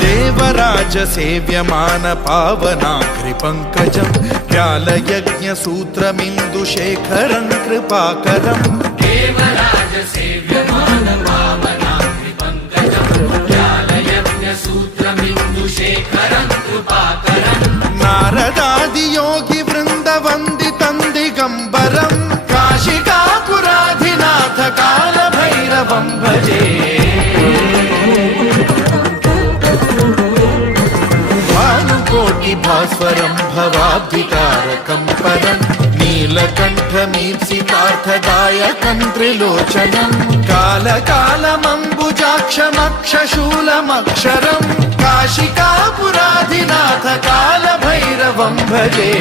देवराज सेव्यमान पावनाग्रि पंकजं व्यालयज्ञ सूत्रमिन्दुशेखरं कृपाकरं देवराज सेव्यमान पावनाग्रि पंकजं व्यालयज्ञ सूत्रमिन्दुशेखरं कृपाकरं नारदादि योगी वृंद वंदितं दिगंबरं काशिकापुराधिनाथ काल भैरवं भजे कोटि भास्वरं भवाब्धितारकं परं नीलकण्ठमीप्सितार्थदायकं त्रिलोचनं कालकालमम्बुजाक्षमक्षशूलमक्षरं काशिकापुराधिनाथ कालभैरवं भजे।